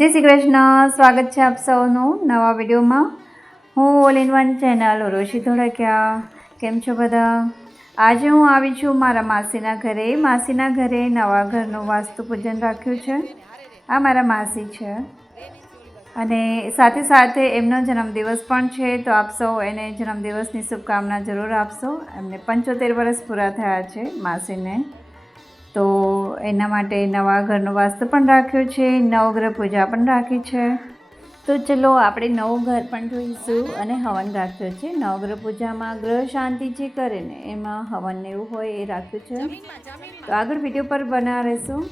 જય શ્રી કૃષ્ણ. સ્વાગત છે આપ સૌનું નવા વિડીયોમાં. હું all in one channel Urvashi Dholakia. કેમ છો બધા? આજે હું આવી છું મારા માસીના ઘરે. માસીના ઘરે નવા ઘરનું વાસ્તુ પૂજન રાખ્યું છે. આ મારા માસી છે અને સાથે સાથે એમનો જન્મદિવસ પણ છે, તો આપ સૌ એને જન્મદિવસની શુભકામના જરૂર આપશો. એમને 75 વર્ષ પૂરા થયા છે માસીને, તો એના માટે નવા ઘરનો વાસ્તુ પણ રાખ્યો છે, નવગ્રહ પૂજા પણ રાખી છે. તો ચલો આપણે નવું ઘર પણ જોઈશું અને હવન રાખ્યો છે. નવગ્રહ પૂજામાં ગ્રહ શાંતિ જે કરે ને એમાં હવન એવું હોય એ રાખ્યું છે. તો આગળ વિડીયો પર બના રહેશું.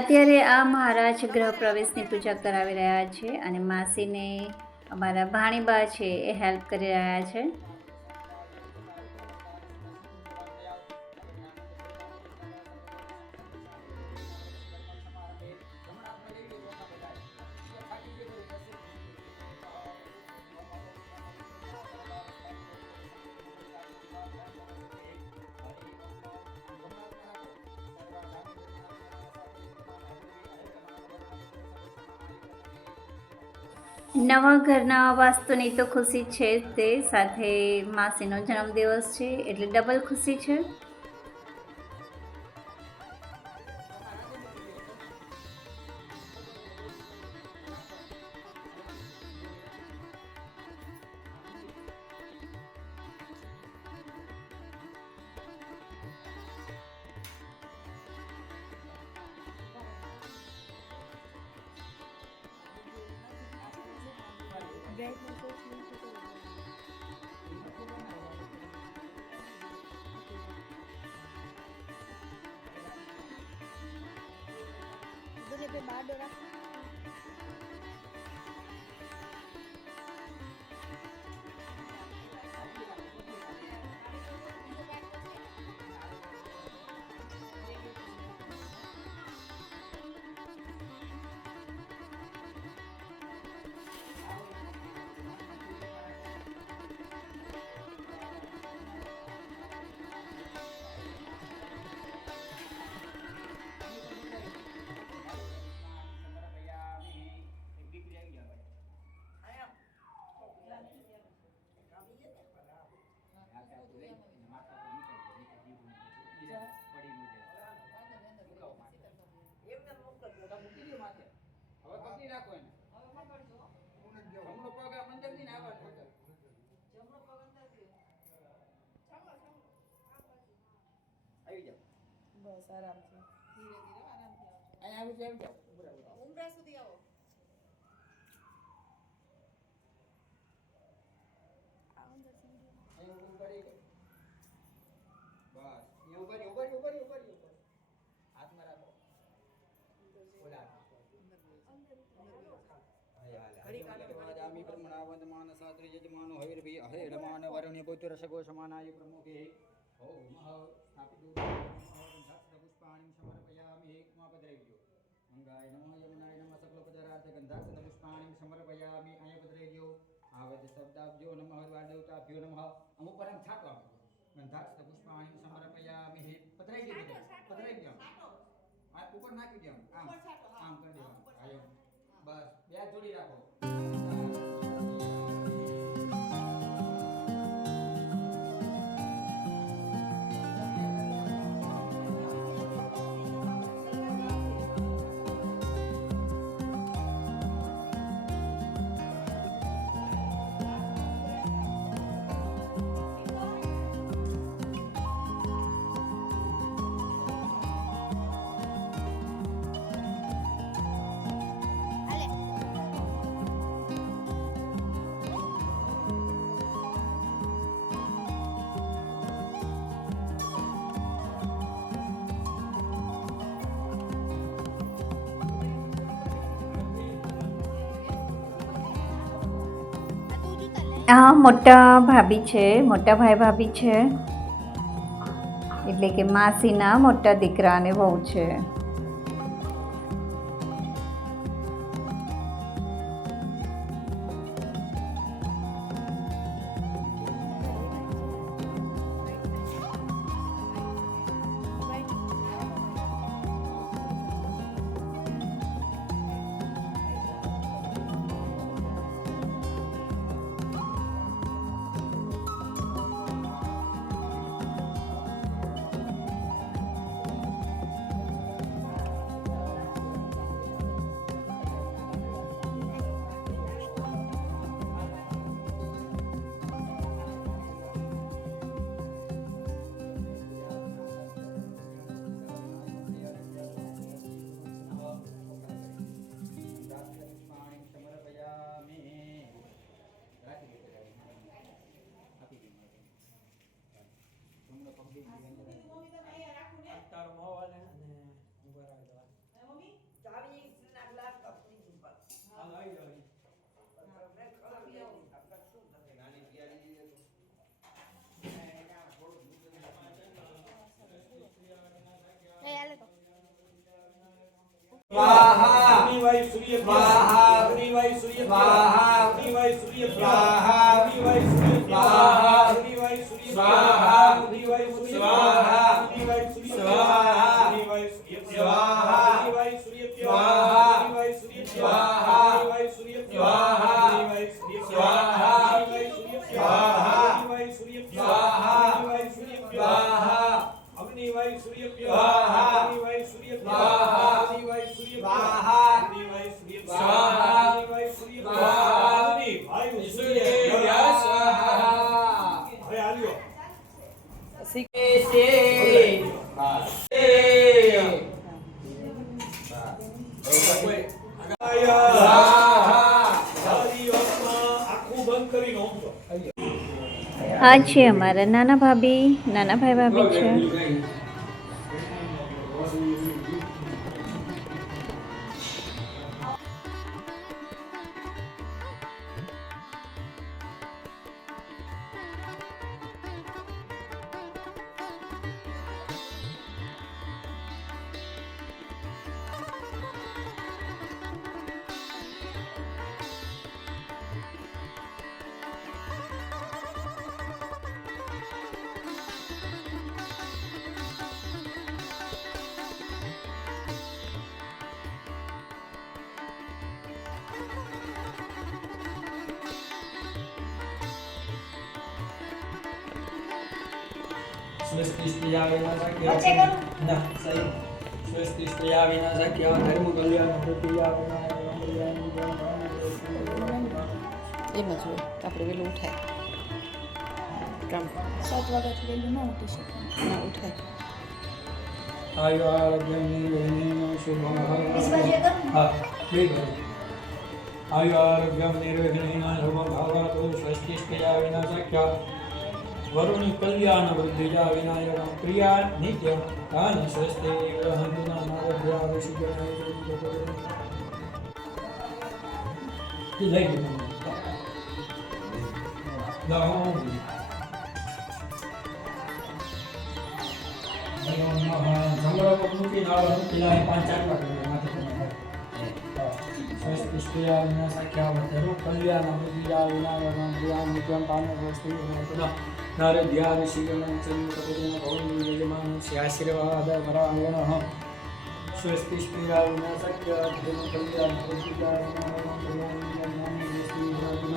અત્યારે આ મહારાજ ગ્રહ પ્રવેશની પૂજા કરાવી રહ્યા છે અને માસીને અમારા ભાણીબા છે એ હેલ્પ કરી રહ્યા છે. નવા ઘરના વાસ્તુની તો ખુશી છે જ, તે સાથે માસીનો જન્મદિવસ છે એટલે ડબલ ખુશી છે. બસ આરામથી ધીરે ધીરે આરામથી આવજો. અહીંયા આવી જાવ ઉમરા સુધી આવો. મંગાય નમઃ યમુનાય નમઃ સકલપદાર્થ ગંધાક્ષ પુષ્પાણિ સમર્પયામિ અહીંયા પધરાઈ ગયો. આવત શબ્દાભ્યો નમઃ વાદેવતાભ્યો નમઃ. અમુક પર આમ છાંટો આમ ગંધાક્ષ પુષ્પાણિ સમર્પયામિ. પધરાઈ ગયો આ ઉપર નાખી દો આમ આમ કરી દેવાનું. આયો બસ બે જોડી રાખો. આ મોટા ભાભી છે, મોટા ભાઈ ભાભી છે, એટલે કે માસીના મોટા દીકરા અને વહુ છે. આ છે અમારા નાના ભાભી, નાના ભાઈ ભાભી છે. સ્વસ્તિસ્ત્રીયા વિનાશક્ય ના સહી સ્વસ્તિસ્ત્રીયા વિનાશક્ય ધર્મ કલ્યાણ પ્રતિયા એમ જ હોય આપણે વહેલું ઉઠાય કામ 7 વાગ્યાથી વહેલું ન ઉઠી શકે ના ઉઠાય આયુ આરોગ્ય નિર્વિઘ્ન શુભમ હા ઠીક છે આયુ આરોગ્ય નિર્વિઘ્ન શુભમ ભવતુ સ્વસ્તિસ્ત્રીયા વિનાશક્ય વરુણ કલ્યાણ વૃદ્ધિજા વિનાયક પ્રિયા નિત્ય કાન સ્વસ્તિ ગ્રહણના નારદ્યા ઋષિગણાય લઈ ગયું સ્વસ્તિસ્ત્રીયા વિનાશક્ય વરુણ કલ્યાણ વૃદ્ધિજા વિનાયક પ્રિયા નિત્ય કાન સ્વસ્તિ નારદ્યા ઋષિગણં ચંદ્રપતિના ભવન યજમાન આશીર્વાદ પરાયણઃ સ્વસ્તિસ્ત્રીયા વિનાશક્ય ધર્મ કલ્યાણ પ્રતિકાર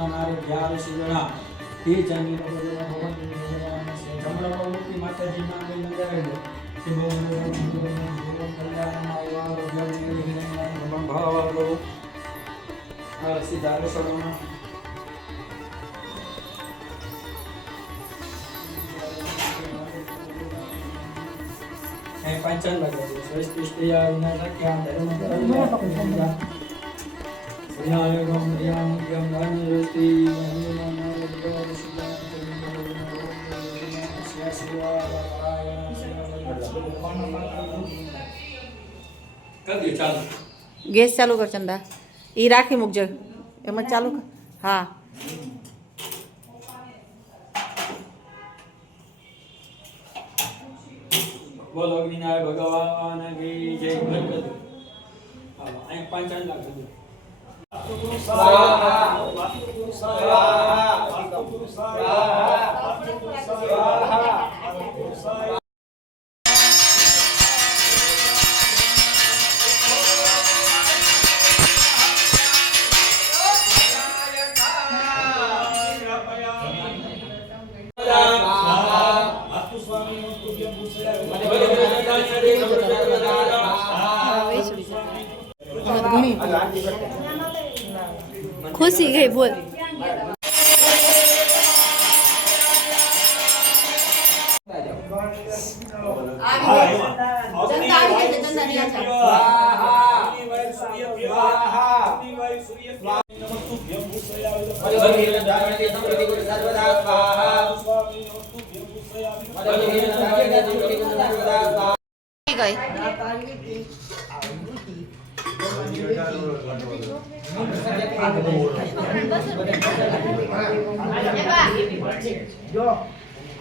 નારદ્યા ઋષિગણા તે ચંદ્રપતિના ભવન યજમાન ચંદ્રપતિ માતાજીના આગળ લગાવી દો કે ભવન કલ્યાણ ભાવ સીધા રસોડામાં पंचन लगे स्वस्तिस्त्रीया विनाशक्य धर्म कल्याण विनायकं प्रियां धन्यस्ति कभी चालू ગેસ ચાલુ કર ચંદા એ રાખી મૂકજો એમાં ચાલુ કર હા बोलो विनायक भगवान की जय गणपति અહીં પાંચાન લાખ સુધી સ્વાહા સ્વાહા ખુશી ગઈ બોલ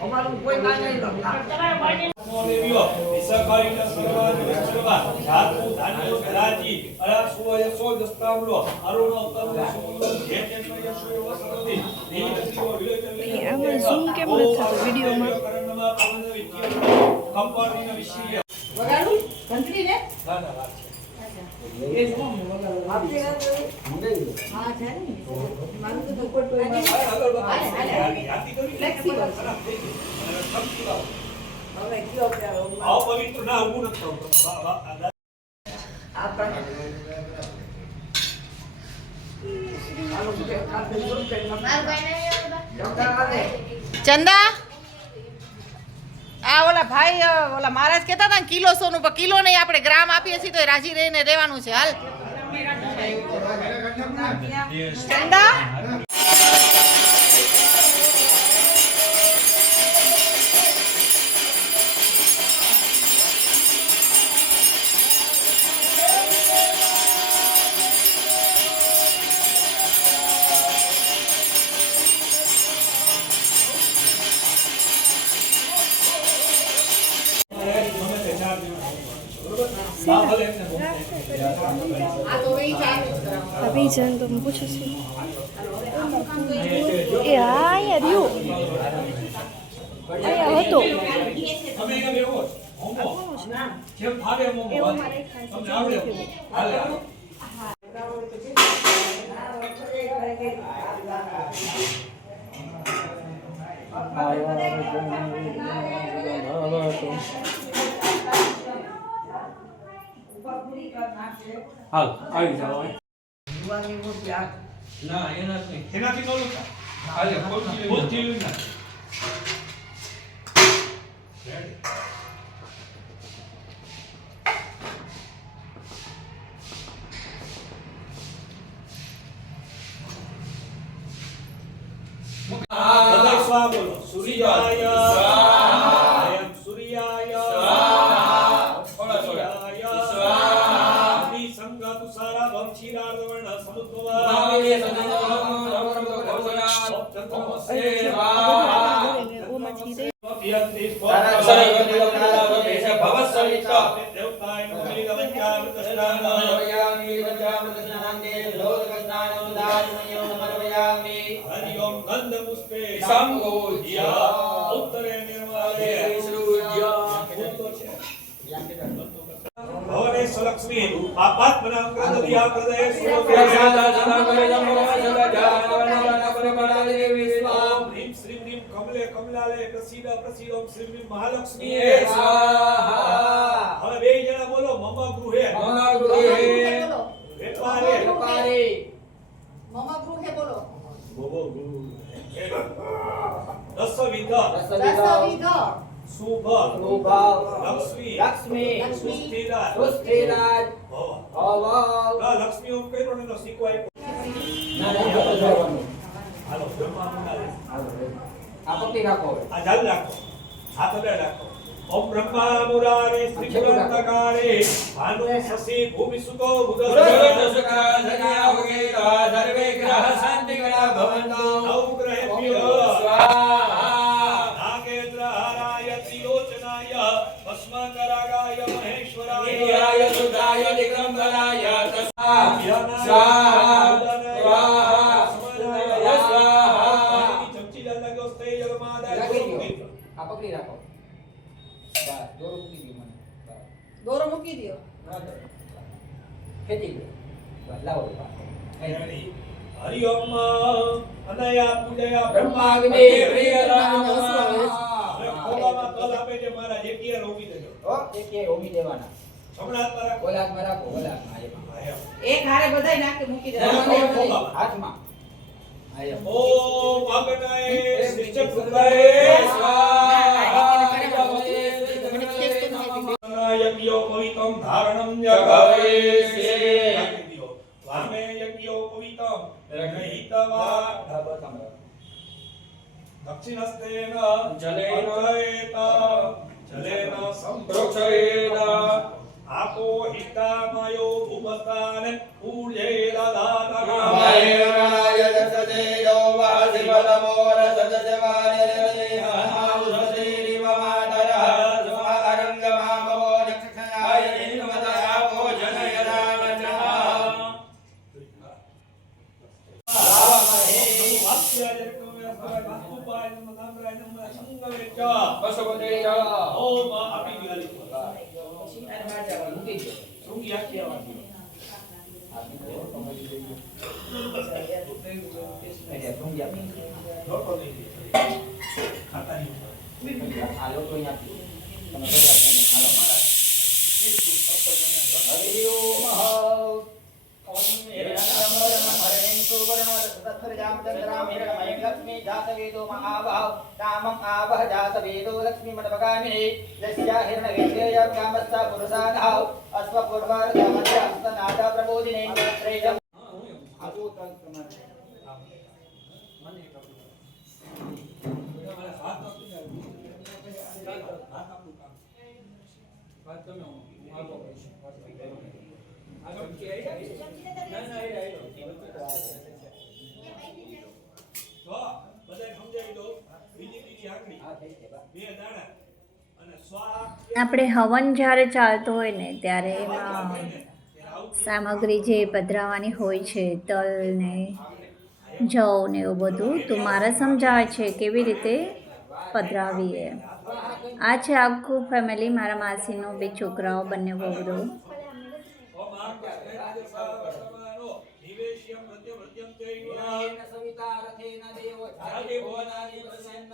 અમારું કોઈ ના નહીં દેવીઓ વિસર્જિત સર્વાન વિશ્વવા જાતુ ધાન્યો ધરાજી અરાસોય સો દસ્તામલો અરુણો તરુણ સુમલો જે તે યશોય વસતી નીતિઓ વિલોચન આમાં ઝૂમ કેમ નથી થતું વિડીયોમાં? કરણમાં પવન વિદ્ય કંપાણીના વિષય વગાડું ઘંટડી ને ના ના વાત છે એ જો આપે હા છે ને મારું તો કોઈ કોઈ આગળ યાદી કરી ફ્લેક્સિબલ ખરાબ થઈ ગઈ અને સમજી હવે કયો કે આવ પવિત્ર ના હું નથી થતો આ પણ આલો કે કાપે જરૂર કે માર ભાઈ ચંદા આ ઓલા ભાઈ ઓલા મહારાજ કહેતા હતા ને કિલો સોનું પણ કિલો નહીં આપણે ગ્રામ આપીએ છીએ તો રાજી રહીને રહેવાનું છે. હાલ ચંદા अभी जान तो मैं पूछूं ए हाँ यार यू आया हो तो તમે એમ એવો હોમો જેમ ભાવે હોમો તમને આવડે હાલે હાલ આવી જાઓ યુવાની મોટી ના એનાથી નો લુકા હાલે બોલતી ના રેડી બધા સ્વા બોલો સૂર્યાય સ્વાહા એમ સૂર્યાય સ્વાહા સૂર્યાય સ્વાહા અભિ સંગતુ સારા ભક્ષીરાર્વણ સમુદ્રવા ભાવે वो मछली दे ભવને સલક્ષ્મી પાપાત્મના ક્રંદિયા પ્રદય ઓમ હ્રીમ શ્રીમ હ્રીમ કમલે કમલાલે પ્રસીદ પ્રસીદ ઓમ શ્રીમ હ્રીમ મહાલક્ષ્મી સ્વાહા. હવે બે જણા બોલો મમ ગૃહે વેપારે બોબો ગૃહે દસવિધ શુભ લક્ષ્મી સુસ્થિરાજ ભવ લક્ષ્મી ઓમ કઈ પણ શીખવાય હાલો બ્રહ્મા મંડાલે આ પકડી રાખો આ જાલ રાખો હાથ અડે રાખો ઓમ બ્રહ્મા મુરારે શ્રીપુરંતકારે ભાનુ શશી ભૂમિ સુતો નવગ્રહેભ્યો નાગેન્દ્ર હારાય ત્રિલોચનાય ભસ્મકરાગાય મહેશ્વરાય ચમચી લાગ્યો સ્તે જગમાદા આ પકડી રાખો બસ દોરો દોરો મૂકી દો મને બસ મૂકી દો. ખેંચી દો બસ લાવો હરિ ઓમ અનયા પૂજયા બ્રહ્માગ્નિ પ્રિય રામ ખોલામાં તલ આપે છે મારા જેકીયા રોકી દેજો ઓ એક હોમી દેવાના હમણાં તારા ઓલાકમાં રાખો ઓલાકમાં એક હારે બધાય નાખી મૂકી દે. હાથમાં ઓમ અગ્નય શ્રીચક્રાય સ્વાહા યજ્ઞો પવિતમ ધારણમ જગવેશે વામે યજ્ઞો પવિતમ ગ્રહીતવા દક્ષિણસ્તેન જલેન જલેન સંપ્રોક્ષયેત આપો હિતામયો ભૂમસ્તાન પૂજેદાદાતઃ મહેરાય દસદેયો વાસિવતમોર સદજવાનિ બહાર જવાનું મૂકી દો. શૃંગી આખી આવવાની. એટલે સમજી આપી. લોટો લઈ લે. ખાતાની ઉપર. આ લોકો અહીંયા આપી. તમે બધા હાલો મારા. હરિ ઓમ ઓમ હરેણ સુવર્ણ સત્સરજામ ચંદ્રામ હિરણમય લક્ષ્મી જાતવેદો મહાવહ કામં આવહ જાતવેદો લક્ષ્મી મદભગામિની લસ્યા હિરણવેદ્યય કામસ્તા પુરુષાનઃ અશ્વપૂર્વાર ધમસ્તનાદ પ્રબોધિને ત્રેજમ આજો તન તમારે મને તમારા હાથ આપી દે. હાથ આપું કામ. વાત તમે હું આગળ કરીશ. આગળ કે આવી ના ના એ આવી તો બધાય સમજાવી દો. બીજી આકડી આ થઈ છે બા. બે દાણા અને સ્વાહા આપણે હવન જ્યારે ચાલતો હોય ને ત્યારે એમાં સામગ્રી જે પધરાવાની હોય છે તલ ને જવ ને એવું બધું તો મારા સમજાવે છે કેવી રીતે પધરાવી એમ. આ છે આખું ફેમિલી, મારા માસીનું બે છોકરાઓ, બંને વહુરો. નિવેશ્યમ પ્રત્યવ્રત્યમ ચૈવ સવિતા રથેન દેવો જાતે ભુવનાની પ્રસન્ન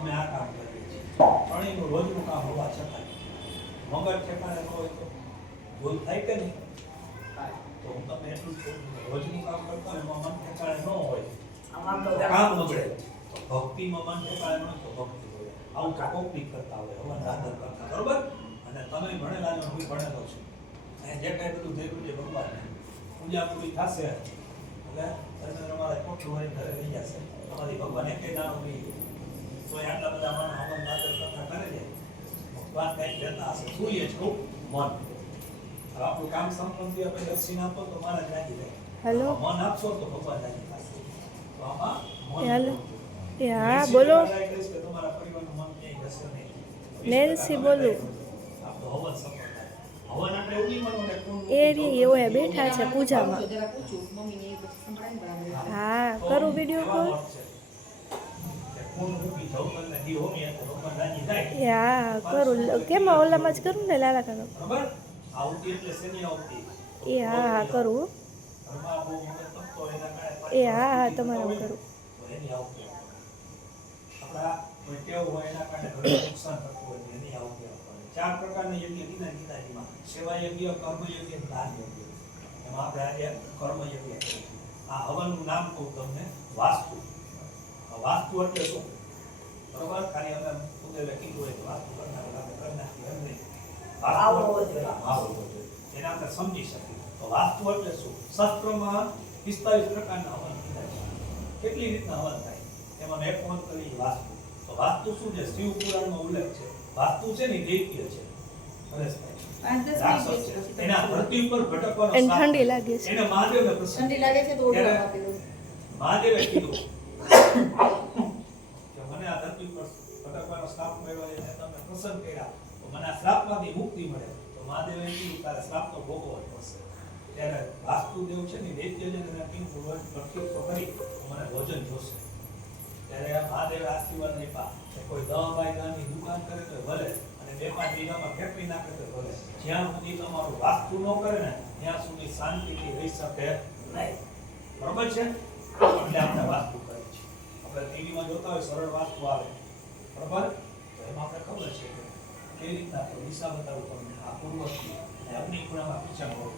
અમે આ કામ કરીએ છીએ. ત્રણેયનું રોજનું કામ હોવા છતાં મગર ઠેકાણે ન હોય તો ભૂલ થાય કે નહીં? તો હું તમને એટલું જ કહું છું, રોજનું કામ કરતા હોય એમાં મન ઠેકાણે ન હોય તો કામ બગડે. તો ભક્તિમાં મન ઠેકાણે ન હોય તો ભક્તિ હોય. આવું કાકોપી કરતા હોય, હવન આદર કરતા, બરોબર? અને તમે ભણેલા ને હું ભણેલો છું. અને જે કાંઈ બધું થયું છે ભગવાનને પૂજા પૂરી થશે એટલે તમારે કોઠું હોય ઘરે લઈ જશે. તમારી ભગવાન એક દાણો નહીં તો આટલા બધા મન હવન આદર કરતા કરે છે. ભગવાન કંઈક કહેતા હશે, શું લે છો મન. હવે આપણું કામ સંપન્ન થયું, આપણે દક્ષિણા આપો તો મારા જ રાજી રહે. હેલો. મન આપશો તો ભગવાન રાજી થશે. તો આમાં મન હેલો. જોડવું. એ હા બોલો. ટ્રાય કરીશ કે તમારા પરિવારનું મન ક્યાંય જશે નહીં. નેન્સી બોલું. આપણું હવન સફળ થાય. હવન એટલે એવું નહીં માનવું કે કોણ એ રી એવો એ બેઠા છે પૂજામાં. હા કરું વિડીયો કોલ. એ હા કરું. કેમ ઓલામાં જ કરું ને લાલા કાકા. એ હા હા કરું. એ હા હા તમારે કરું. ચાર પ્રકારના યજ્ઞ કીધા ગીતાજીમાં. સેવા યજ્ઞ, કર્મ યજ્ઞ, દાન યજ્ઞ. એમાં આપણે આજે કર્મ યજ્ઞ કરીએ. આ હવનનું નામ કહું તમને, વાસ્તુ. વાસ્તુ એટલે શું? બરોબર? ખાલી અમે ઉદયે કીધું હોય તો વાસ્તુ કરનાર કરી નાખીએ એમ નહીં. એને આપણે સમજી શકીએ. તો વાસ્તુ એટલે શું? શાસ્ત્રોમાં 45 પ્રકારના હવન કીધા છે. કેટલી રીતના હવન થાય એમાં એક હવન કરી વાસ્તુ. તો વાસ્તુ શું છે? શિવ પુરાણમાં ઉલ્લેખ છે. વાસ્તુ છે ને દૈત્ય છે. રાક્ષસ છે. એના ધરતી ઉપર ભટકવાનો એને શ્રાપ. ઠંડી લાગે છે. એને મહાદેવને પ્રસન્ન. ઠંડી લાગે છે તો ઓઢવા આપી દો. મહાદેવે કીધું કે મને આ ધરતી ઉપર ભટકવાનો શ્રાપ મળ્યો છે અને તમે પ્રસન્ન કર્યા તો મને આ શ્રાપમાંથી મુક્તિ મળે. તો મહાદેવે કીધું તારે શ્રાપનો ભોગવવો પડશે. ત્યારે વાસ્તુદેવ છે ને દૈત્યજન અને કીધું પ્રત્યુત્તર કરી મને ભોજન જોશે. ત્યારે મહાદેવે આશીર્વાદ આપ્યા કે કોઈ 10 બાય 10 ની દુકાન કરે તો ભલે, અને 2-5 વીઘામાં ફેક્ટરી નાખે તો ભલે, જ્યાં સુધી તમારું વાસ્તુ ન કરે ને ત્યાં સુધી શાંતિથી રહી શકે નહીં. બરોબર છે? એટલે આપણે વાસ્તુ કરીએ છીએ. આપણે ટીવીમાં જોતા હોય સરળ વાસ્તુ આવે, બરોબર? તો એમાં આપણે ખબર છે કે કેવી રીતના દિશા બતાવું તમને. આ પૂર્વથી અને અગ્નિ ખૂણામાં પીછા મળો.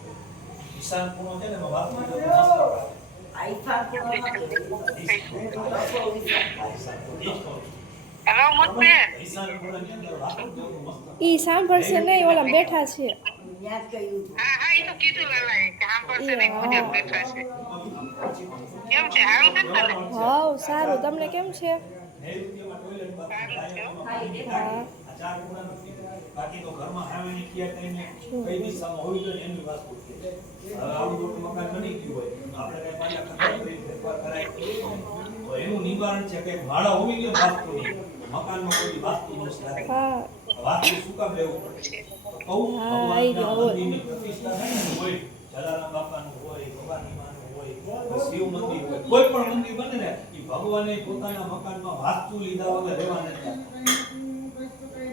ઈશાન ખૂણો છે ને એમાં વાસ્તુ મસ્ત આવે. પૈસાના ખોળાની અંદર રાખો તો મસ્ત. ઈ સાંભળશે નહીં, ઓલા બેઠા છે. હાવ સારું. તમને કેમ છે? હા. આ ચાર ખૂણા નથી. બાકી તો ઘરમાં હાવેની ક્યાં ટાઈમે કઈ દિશામાં હોવી જોઈએ એની વાસ્તુ છે. હવે આવું મોટું મકાન બની ગયું હોય આપણે કઈ પાછા ખતમ કરી ફેરફાર કરાય તો એનું નિવારણ છે કે માળા હોવી જોઈએ વાસ્તુની. મકાનમાં કોઈ વાસ્તુ દોષ લાગે. હા. વાસ્તુ શું કામ લેવું પડે? તો કહું હા, આઈ ભગવાનના ગયો. મંદિરની પ્રતિષ્ઠા થાય ને હોય જલારામ બાપાનું હોય ભગવાનની માનું હોય શિવ મંદિર હોય કોઈ પણ મંદિર બને ને એ ભગવાને પોતાના મકાનમાં વાસ્તુ લીધા વગર રહેવા નથી આપતા.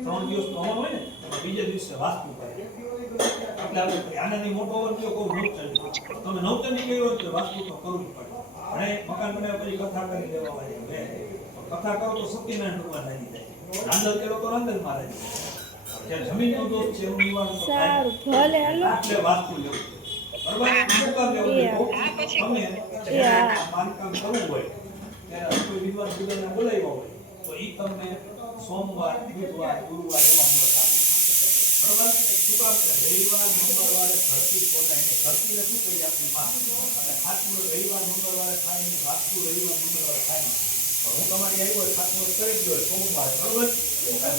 3 દિવસ તો હવન હોય ને તો બીજે દિવસે વાસ્તુ કરે એટલે આપણે આનાથી મોટો હવન કયો કહું નવચંડી. તમે નવચંડી કેવી હોય તો વાસ્તુ તો કરવું જ પડે. અને મકાન બનાવ્યા પછી કથા કરી દેવા વાળી હવે કથા કરો તો સત્યનારાયણ ભગવાન આવી જાય. રાંધલ કરો તો રાંધલ મહારાજ. જ્યાં જમીનનો દોષ છે એનું નિવારણ તો થાય. સારું. ભલે હાલો. એટલે વાસ્તુ લેવું છે. બરાબર? શું કામ લેવું છે? તમે જ્યારે બાંધકામ કરવું હોય ત્યારે કોઈ વિદ્વાન બુદ્ધને બોલાવ્યા હોય તો ઈ તમને સોમવાર, બુધવાર, ગુરુવાર એવા મુહૂર્ત આપે. બરાબર? શું કામ છે? રવિવાર, મંગળવારે ધરતી ખોદાય ને ધરતીને શું કહી આપણી માં એટલે ખાતમુહૂર્ત રવિવાર, મંગળવારે થાય ને વાસ્તુ રવિવાર, મંગળવારે થાય ને હું તમારી આવ્યો હોય ખાતમુહૂર્ત કરી દો સોમવાર બરોબર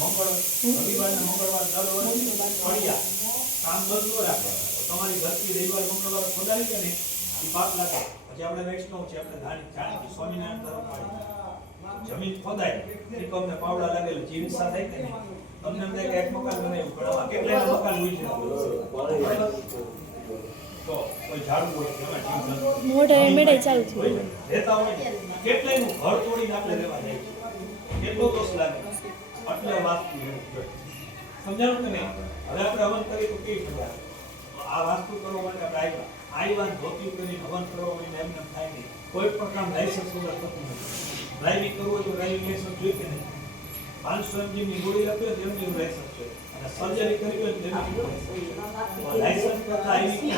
મંગળ રવિવાર ને મંગળવાર દર વર્ષ ફળિયા કામ બંધ ન રાખો તમારી ધરતી રવિવાર મંગળવાર ખોદાવી કે ને એ પાપ લાગે પછી આપણે વૈષ્ણવ છે આપણે જાણી સ્વામિનારાયણ ધર્મ પાડી જમીન ખોદાય એ તમને પાવડા લાગેલું જીવસા થાય કે નહીં તમને એમ થાય કે એક મકાન બનાવ્યું પણ આમાં કેટલાય મકાન હોય છે તો કોઈ ઝાડુ હોય એમાં જીવ મોઢે મેળે ચાલુ છે. રહેતા હોય કેટલાયનું ઘર તોડીને આપણે રહેવા જાય છે કેટલો દોષ લાગે એટલે વાસ્તુ લેવું પડે સમજાણું કે નહીં હવે આપણે હવન કરીએ તો કેવી મજા આ વાસ્તુ કરવા માટે આપણે આવ્યા ધોતી કરીને હવન કરવા માટે એમને થાય નહીં કોઈ પણ કામ લાયસન્સ વગર થતું નથી ડ્રાઇવિંગ કરવું હોય તો ડ્રાઇવિંગ લાયસન્સ જોઈએ કે નહીં 500 mgની ગોળી આપી હોય તેમની લાયસન્સ જોઈએ અને સર્જરી કરવી હોય તેમની લાયસન્સ કરતા આવી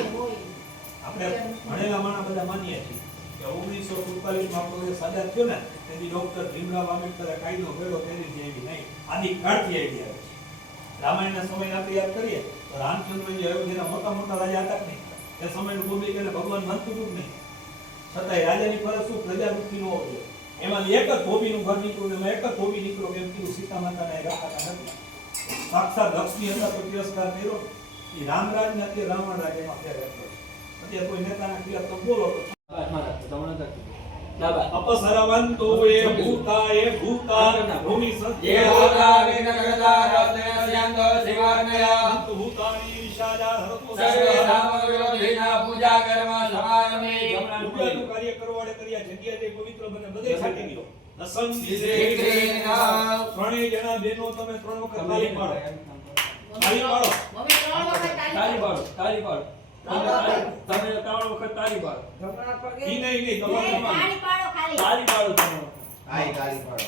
આપણે ભણેલા માણસ બધા માનીએ છીએ કે 1947 માં આપણો સાજા થયો ને તેથી ડોક્ટર ભીમરાવ આંબેડકરે કાયદો કર્યો તેની જેવી નહીં આદિ કાળથી આવી આવે છે રામાયણના સમયને આપણે યાદ કરીએ તો રામચંદ્રજી અયોધ્યાના મોટા મોટા રાજા હતા નહીં એ સમયનું પબ્લિક એટલે ભગવાન માનતું હતું નહીં છતાંય રાજાની ફરજ શું પ્રજા દુઃખી ન હોવી એમાં એક જ ધોબીનું ઘર નીકળ્યું એમાં એક જ ધોબી નીકળ્યો એમ કીધું સીતા માતાને રાખતા નથી સાક્ષાત લક્ષ્મી હતા તો તિરસ્કાર કર્યો એ રામરાજ ને અત્યારે રાવણ રાજ એમાં ફેર હતો અત્યારે કોઈ નેતાના ક્રિયા તો બોલો તો અપસરવંતો એ ભૂતા ભૂમિ સત્ય ભૂતાની વિશાલા હરતો કાર્ય કરવાડે કર્યા જગ્યાએ પવિત્ર બને બધે છાટી ગયો દસમ ત્રણેય જણા બેનો તમે 3 વખત તાળી પાડો તાળી પાડો તમે 3 વખત તાળી પાડો ઈ નહીં તમારે તાળી પાડો તમે તાળી પાડો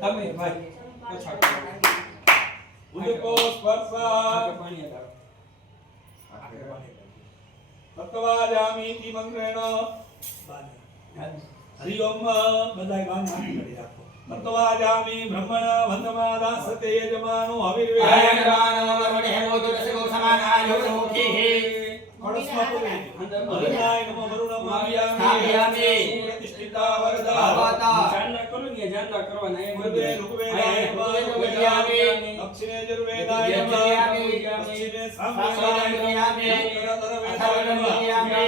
તમે ભાઈ ઓછા ઉદકો સ્પર્શા તત્વાજામીતિ મંત્રેણ હરિ ઓમ બધાય ગાન કરી રાખો તત્વાજામી બ્રહ્મણ વંદમાદાસતે યજમાનો હવિર્વેદાન વરણે મોદરસે ગોસમાનાય યોગમુખી કળશમાં પૂરી હરિનાય નમઃ વરુણમ આવ્યામિ પ્રતિષ્ઠિતા વરદા જાનના કરો ને જાનના કરવાના એ બધે ઋગ્વેદાય વૈયામિ દક્ષિણે યજુર્વેદાય પશ્ચિમે સામવેદાય અથર્વણમ વૈયામિ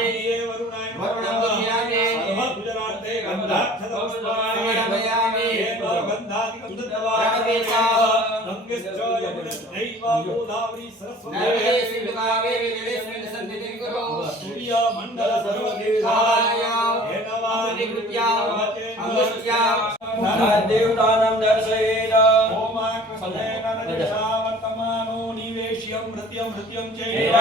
વરુણાય વરુણમ વૈયામિ સર્વ ગુજરાતે ગંધાક્ષત પુષ્પાણિ ગંધાધિકં દત્તવાવેતા ગંગેશ્ચ યમુનેશ્ચૈવ ગોદાવરી સરસ્વતી સિંધુકાવે વિદેશેન સંતિતિં કરો સૂર્ય મંડળ સર્વતીર્થાય હેનવાનિ કૃત્યા અંગસ્ત્યા દેવતાનાં દર્શયેન ઓમા કૃષ્ણેન નિશાવર્તમાનો નિવેશ્યમ મૃત્યમ ચૈવ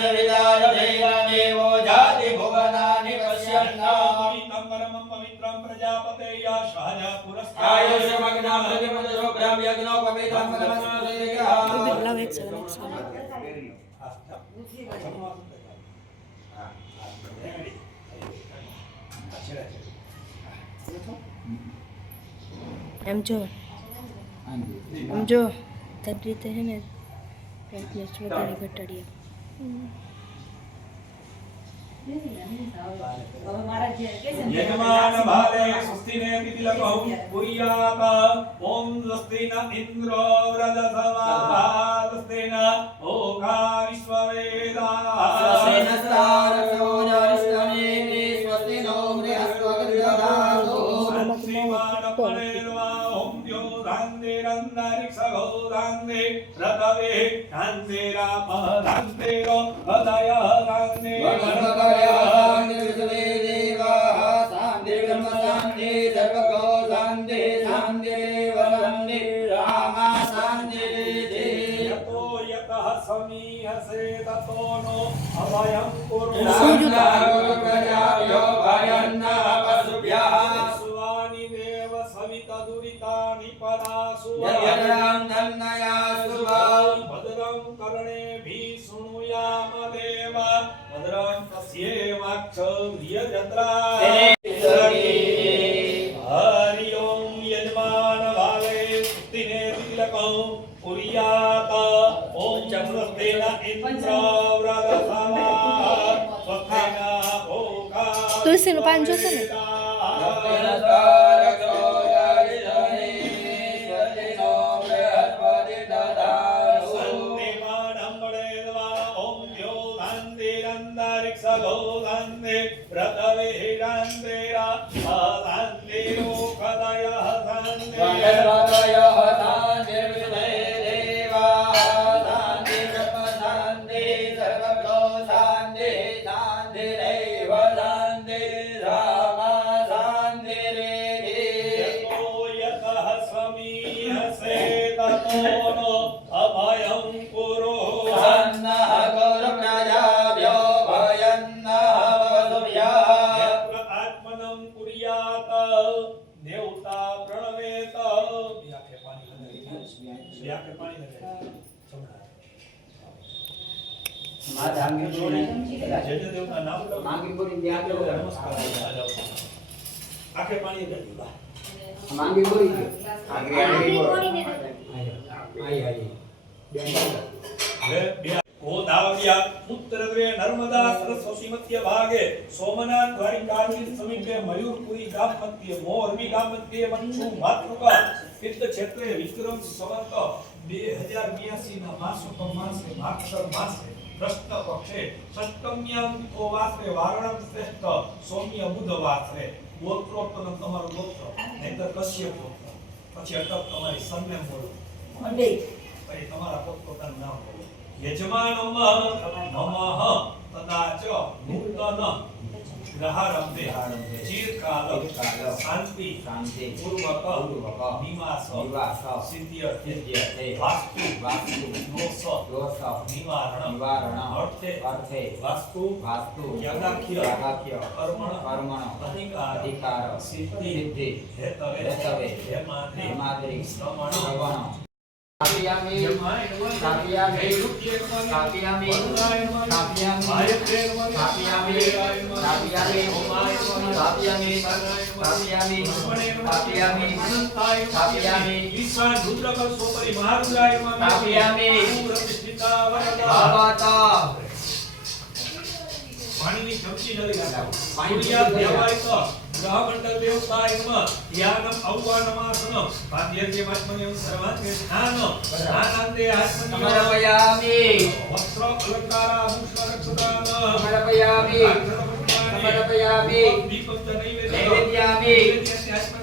સવિદાય દેવો જાતિ ભુવનાનિ પશ્યન્ના પરમં પવિત્રં પ્રજાપતેય શાજા પુરસ્કાર આયુષ્મગ્ના પ્રતિમદસો બ્રહ્મ યજ્ઞો પવિત્રં પરમં એમ જો તારી રીતે છે ને બ્રાઇટનેસ વધારે ઘટાડીએ. યજમાન ભાલે સ્વસ્તિને તિલકહુ પુર્યાત ઓમ સ્વસ્તિન ઇન્દ્રો વ્રજસવા સ્વસ્તિન ઓકા વિશ્વવેદા સ્વસ્તિન સારસો જરિષ્ઠમેતિ સ્વસ્તિનો બૃહસ્પતિર્દધાતુ શ્રીમાન પરેર્વા ઓમ દ્યો ધાંદેરંદરિક્ષગો ધાંદે રતવે ધાંદેરા ધાંદેરો હૃદય ધાંદે સમીહસે તતોનો અભયં સુવાની દેવ સવિત દુરિતાની પદાસુ ભદ્રં કર્ણેભિ શૃણુયામ દેવ ભદ્રં પશ્યેમાક્ષદ્રિયજત્રા હરિ ઓમ યજમાન ભાલે સ્તુતિને તિલકં પુર્યાત ઓમ સ્વસ્તિન ઇન્દ્રો વ્રજસવા સ્વસ્તિન ઓકા તુલસીનું પાન જોશે ને? નર્મદા સરસ્વતી મધ્ય ભાગે સોમનાથ દ્વારિકાની સમીપે મયુરપુરી ગામ મધ્ય મોરબી ગામ મધ્ય મંચુ માતૃકા તીર્થ ક્ષેત્રે વિક્રમ સંવત 2082 ના માસોત્તમ માસે માક્ષર માસે કૃષ્ણ પક્ષે ષષ્ટમ્યામ વાસરે વારણમ શ્રેષ્ઠ સૌમ્ય બુધ વાસરે ગોત્રોત્તમ તમારું ગોત્ર નહીતર કશ્યપ ગોત્ર પછી અટક તમારી સરનેમ બોલો પછી તમારા પોતપોતાનું નામ બોલો યજમાનમ નમઃ તદાચ નૂતન ગ્રહારંભે ચિરકાલ શાંતિ પૂર્વક નિવાસ સિદ્ધ્યર્થે વાસ્તુ દોષ નિવારણ અર્થે વાસ્તુ યાગાખ્ય કર્મણ અધિકાર સિદ્ધિ હેતવે હેમાદ્રી શ્રવણ પાણીની ચમચી જલી રાખો પાણીયા દેવાય તો ગ્રહમંડળ દેવતાય નમઃ યાનમ અવવાનમાસન પાદ્યર્ય માત્મન્યં સર્વાંગે સ્નાન સ્નાનાંતે આત્મનિ સમર્પયામિ વસ્ત્ર અલંકાર આભૂષણ રક્ષદાન સમર્પયામિ દીપક નૈવેદ્યામિ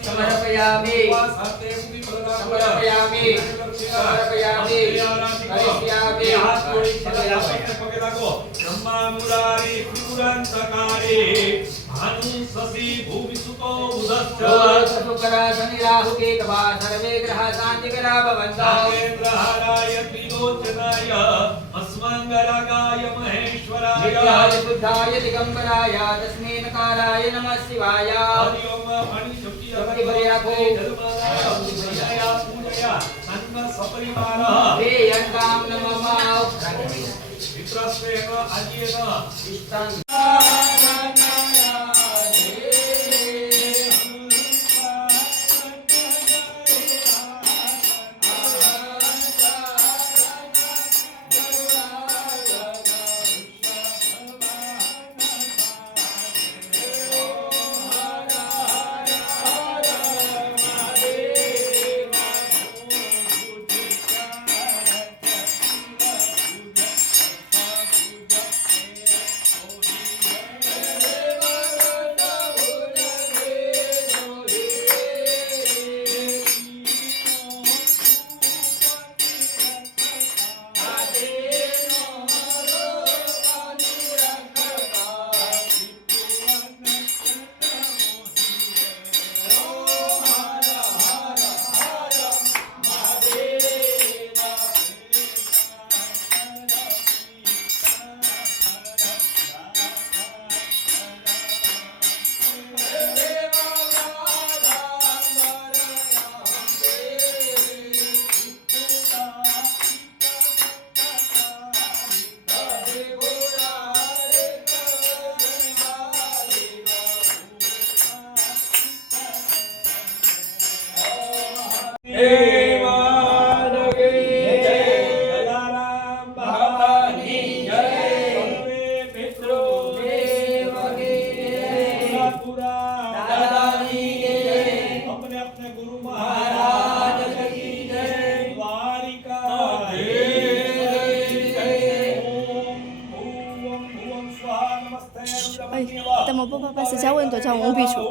સમર્પયામિ સાતે મુનિ સમર્પયામિ કરિષ્યામિ હાથ જોડી પગે લાગો બ્રહ્મા મુરારી ત્રિપુરાંતકારી ભાનુ શશી ભૂમિ સુતો ઉદસ્ત શુક્ર શનિ રાહુ કેતવા સર્વે ગ્રહ શાંતિ કરા ભવંતા ગ્રહારાય ત્રિલોચનાય અસ્મંગરાગાય મહેશ્વરાય નિત્યાય શુદ્ધાય દિગંબરાય તસ્मै નકારાય નમઃ શિવાય હરિ ઓમ પાણી શક્તિ ભર્યા કો જલમાયા પૂજયા સંત સપરિવાર હે યંકામ નમઃ વિપ્રસ્વેન આદ્યેન ઇષ્ટં હે માનગી જય દયારામ ભગવાનની જય સર્વે મિત્રો દેવકી જય પૂરા દાદાની જય अपने अपने गुरु महाराज की जय द्वारिका તમારા પપ્પા પાસે જાવ હોય ને તો જાઓ, ઊભી છું.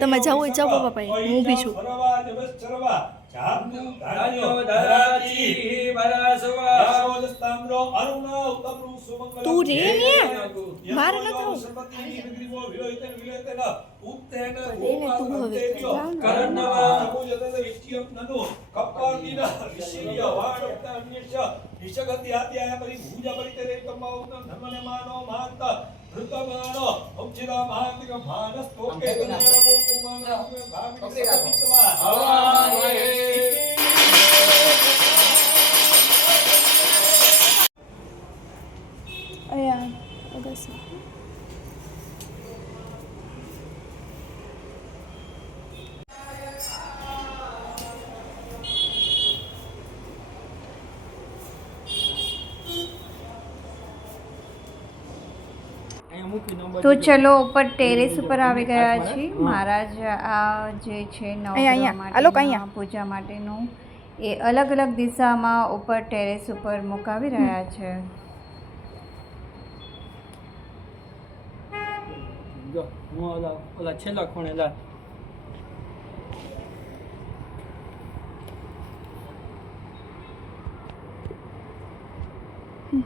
તમે જાઓ હોય જાઓ પપ્પા પાસે, હું ઊભી છું. તું રે ને મારે ન થાવ. તું હવે અહીંયા અગાસી. તો ચલો ઉપર ટેરેસ ઉપર આવી ગયા છીએ. મહારાજ આ જે છે અહીંયા. આ લોકો અહીંયા. પૂજા માટેનું એ અલગ અલગ દિશામાં ઉપર ટેરેસ ઉપર મુકાવી રહ્યા છે. ઓલા છેલ્લા ખૂણે લા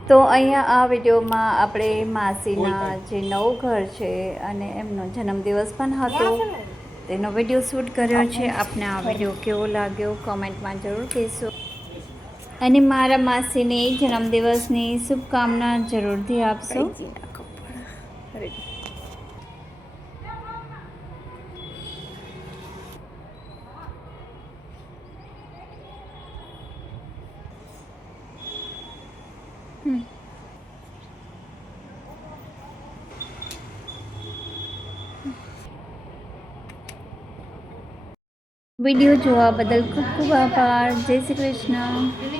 તો અહીંયા આ વિડીયોમાં આપણે માસીના જે નવું ઘર છે અને એમનો જન્મદિવસ પણ હતો તેનો વિડીયો શૂટ કર્યો છે. આપને આ વિડીયો કેવો લાગ્યો કોમેન્ટમાં જરૂર કહેશો અને મારા માસીની જન્મદિવસની શુભકામના જરૂરથી આપશો. વિડીયો જોવા બદલ ખૂબ ખૂબ આભાર. જય શ્રી કૃષ્ણ.